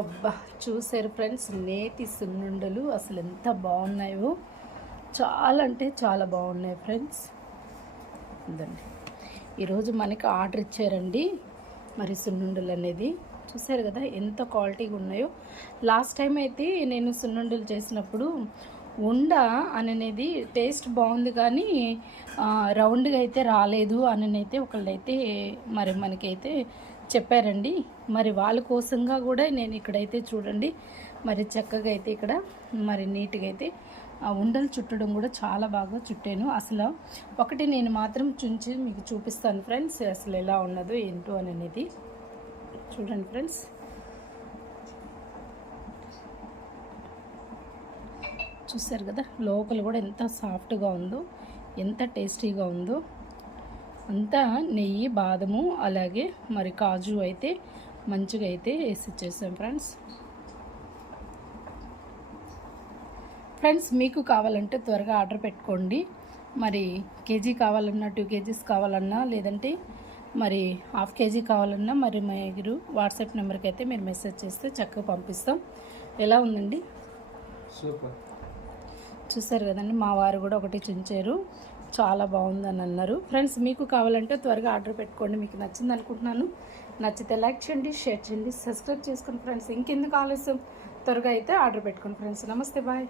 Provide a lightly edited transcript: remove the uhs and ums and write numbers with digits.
అబ్బా! చూసారు ఫ్రెండ్స్, నేతి సున్నుండలు అసలు ఎంత బాగున్నాయో. చాలా అంటే చాలా బాగున్నాయి ఫ్రెండ్స్. ఇదండి, ఈరోజు మనకి ఆర్డర్ ఇచ్చారండి మరి సున్నుండలు అనేది. చూసారు కదా ఎంత క్వాలిటీగా ఉన్నాయో. లాస్ట్ టైం అయితే నేను సున్నుండలు చేసినప్పుడు ఉండ అనేది టేస్ట్ బాగుంది కానీ రౌండ్గా అయితే రాలేదు అయితే ఒకళ్ళైతే మరి మనకైతే చెప్పారండి. మరి వాళ్ళ కోసంగా కూడా నేను ఇక్కడైతే చూడండి మరి చక్కగా అయితే ఇక్కడ మరి నీట్గా అయితే ఆ ఉండలు చుట్టడం కూడా చాలా బాగా చుట్టాను. అసలు ఒకటి నేను మాత్రం చుంచి మీకు చూపిస్తాను ఫ్రెండ్స్, అసలు ఎలా ఉన్నదో ఏంటో అనేది. చూడండి ఫ్రెండ్స్, చూసారు కదా లోపల కూడా ఎంత సాఫ్ట్గా ఉందో, ఎంత టేస్టీగా ఉందో. అంతా నెయ్యి, బాదము అలాగే మరి కాజు అయితే మంచిగా అయితే వేసి ఇచ్చేసాం ఫ్రెండ్స్. మీకు కావాలంటే త్వరగా ఆర్డర్ పెట్టుకోండి. మరి కేజీ కావాలన్నా, 2 కేజీస్ కావాలన్నా, లేదంటే మరి హాఫ్ కేజీ కావాలన్నా మరి మీరు వాట్సాప్ నెంబర్కి అయితే మీరు మెసేజ్ చేస్తే చక్కగా పంపిస్తాం. ఎలా ఉందండి? సూపర్. చూసారు కదండి, మా వారు కూడా ఒకటి చించారు, చాలా బాగుందని అన్నారు. ఫ్రెండ్స్, మీకు కావాలంటే త్వరగా ఆర్డర్ పెట్టుకోండి. మీకు నచ్చింది అనుకుంటున్నాను. నచ్చితే లైక్ చేయండి, షేర్ చేయండి, సబ్స్క్రైబ్ చేసుకోండి ఫ్రెండ్స్. ఇంకెందుకు ఆలస్యం, త్వరగా అయితే ఆర్డర్ పెట్టుకోండి ఫ్రెండ్స్. నమస్తే, బాయ్.